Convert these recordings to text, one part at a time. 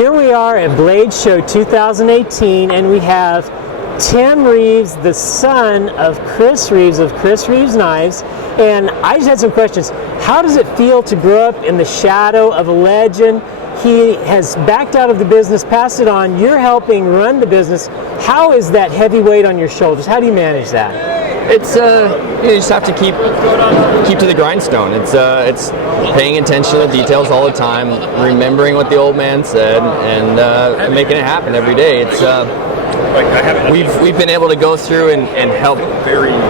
Here we are at Blade Show 2018, and we have Tim Reeves, the son of Chris Reeves of Chris Reeves Knives. And I just had some questions. How does it feel to grow up in the shadow of a legend? He has backed out of the business, passed it on. You're helping run the business. How is that heavy weight on your shoulders? How do you manage that? It's you just have to keep to the grindstone. It's paying attention to the details all the time, remembering what the old man said, and making it happen every day. It's we've been able to go through and help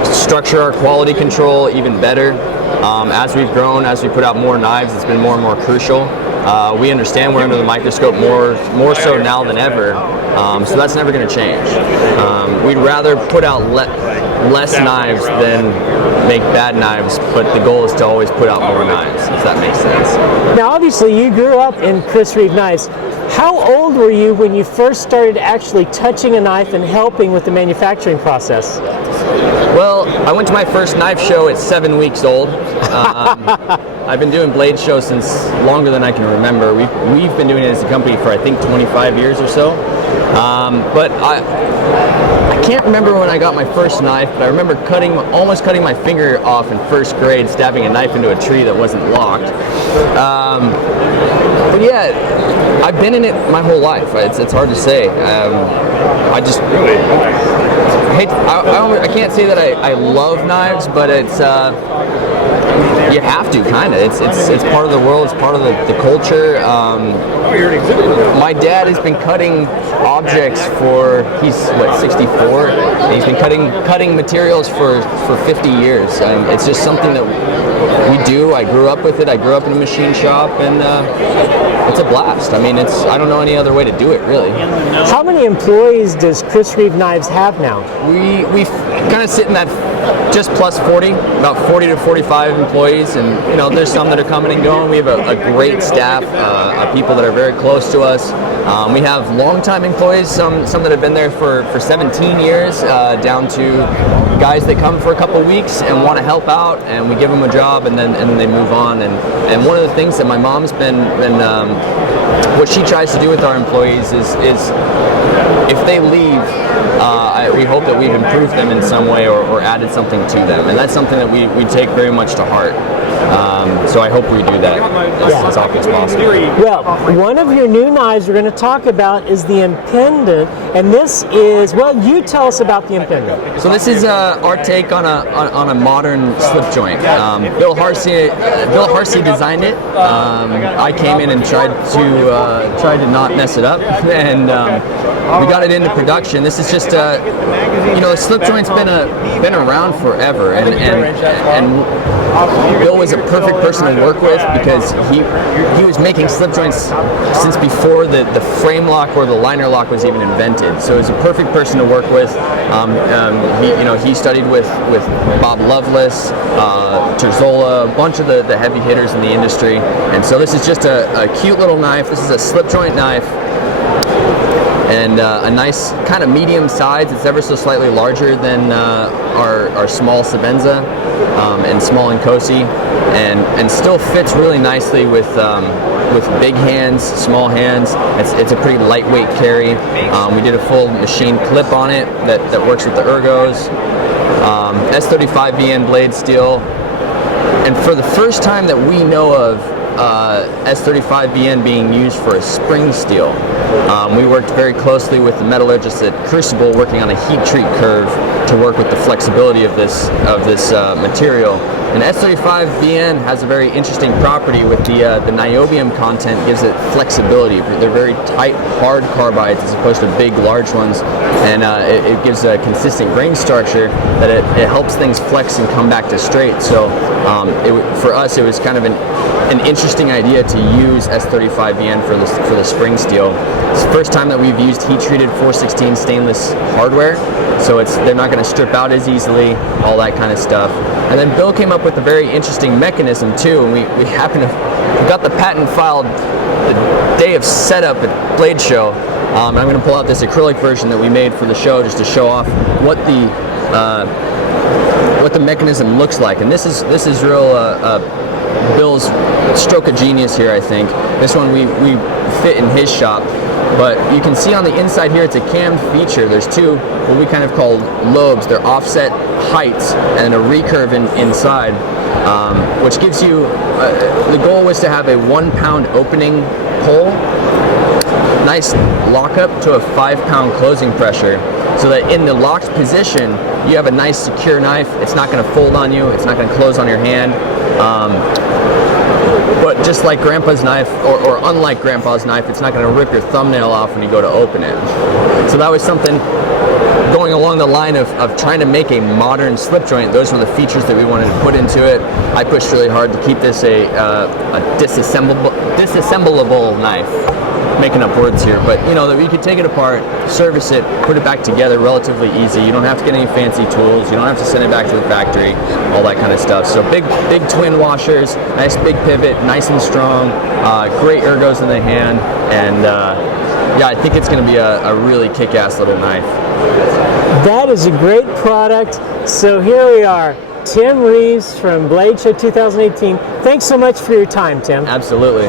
structure our quality control even better. As we've grown, as we put out more knives, it's been more and more crucial. We understand we're under the microscope more so now than ever, so that's never going to change. We'd rather put out less knives than make bad knives, but the goal is to always put out more knives, if that makes sense. Now, obviously, you grew up in Chris Reeve Knives. How old were you when you first started actually touching a knife and helping with the manufacturing process? Well, I went to my first knife show at 7 weeks old. I've been doing Blade Show since longer than I can remember. We've been doing it as a company for I think 25 years or so. But I can't remember when I got my first knife, but I remember almost cutting my finger off in first grade, stabbing a knife into a tree that wasn't locked. But yeah, I've been in it my whole life. It's hard to say. I just I can't say that I love knives, but it's you have to, kind of. It's part of the world. It's part of the culture. My dad has been cutting objects for, he's what, 64, and he's been cutting materials for 50 years. It's just something that we do. I grew up with it. I grew up in a machine shop, and it's a blast. I mean, I don't know any other way to do it, really. How many employees does Chris Reeve Knives have now? We kind of sit in that just plus 40, about 40 to 45 employees, and there's some that are coming and going. We have a great staff of people that are very close to us. We have longtime employees, some that have been there for 17 years, down to guys that come for a couple weeks and want to help out, and we give them a job, and then they move on. And one of the things that my mom's been what she tries to do with our employees is if they leave, we hope that we've improved them in some way or added something to them, and that's something that we take very much to heart. So I hope we do that as often as possible. Well, one of your new knives we're going to talk about is the Impinda, and this is, well, you tell us about the Impinda. So this is our take on a modern slip joint. Bill Harsey designed it. I came in and tried to not mess it up, and we got it into production. This is just the slip joint's been around forever, and Bill was a perfect person to work with because he was making slip joints since before the frame lock or the liner lock was even invented. So he was a perfect person to work with. He studied with Bob Lovelace, Terzola, a bunch of the heavy hitters in the industry. And so this is just a cute little knife. This is a slip joint knife. And a nice kind of medium size. It's ever so slightly larger than our small Sabenza and small Nkosi, and still fits really nicely with big hands, small hands. It's a pretty lightweight carry. We did a full machine clip on it that works with the ergos. S35VN blade steel, and for the first time that we know of, S35VN being used for a spring steel. We worked very closely with the metallurgists at Crucible, working on a heat treat curve to work with the flexibility of this material. And S35VN has a very interesting property with the niobium content. Gives it flexibility. They're very tight, hard carbides as opposed to big, large ones, and it gives a consistent grain structure that it helps things flex and come back to straight. So for us, it was kind of an interesting idea to use S35VN for the spring steel. It's the first time that we've used heat-treated 416 stainless hardware, so they're not going to strip out as easily, all that kind of stuff. And then Bill came up with a very interesting mechanism too, and we got the patent filed the day of setup at Blade Show. I'm going to pull out this acrylic version that we made for the show just to show off what the mechanism looks like. And this is real Bill's stroke of genius here, I think. This one we fit in his shop. But you can see on the inside here, it's a cammed feature. There's two, what we kind of call lobes. They're offset heights and a recurve inside, which gives you, the goal was to have a 1 pound opening pull, nice lockup to a 5 pound closing pressure, so that in the locked position, you have a nice secure knife. It's not gonna fold on you, it's not gonna close on your hand. But just like Grandpa's knife, or unlike Grandpa's knife, it's not going to rip your thumbnail off when you go to open it. So that was something going along the line of trying to make a modern slip joint. Those were the features that we wanted to put into it. I pushed really hard to keep this a disassemblable knife. Making up words here, but you know that we could take it apart, service it, put it back together relatively easy. You don't have to get any fancy tools. You don't have to send it back to the factory, all that kind of stuff. So big twin washers, nice big pivot, nice and strong, great ergos in the hand, and yeah, I think it's going to be a really kick-ass little knife. That is a great product. So here we are, Tim Reeves from Blade Show 2018. Thanks so much for your time, Tim. Absolutely.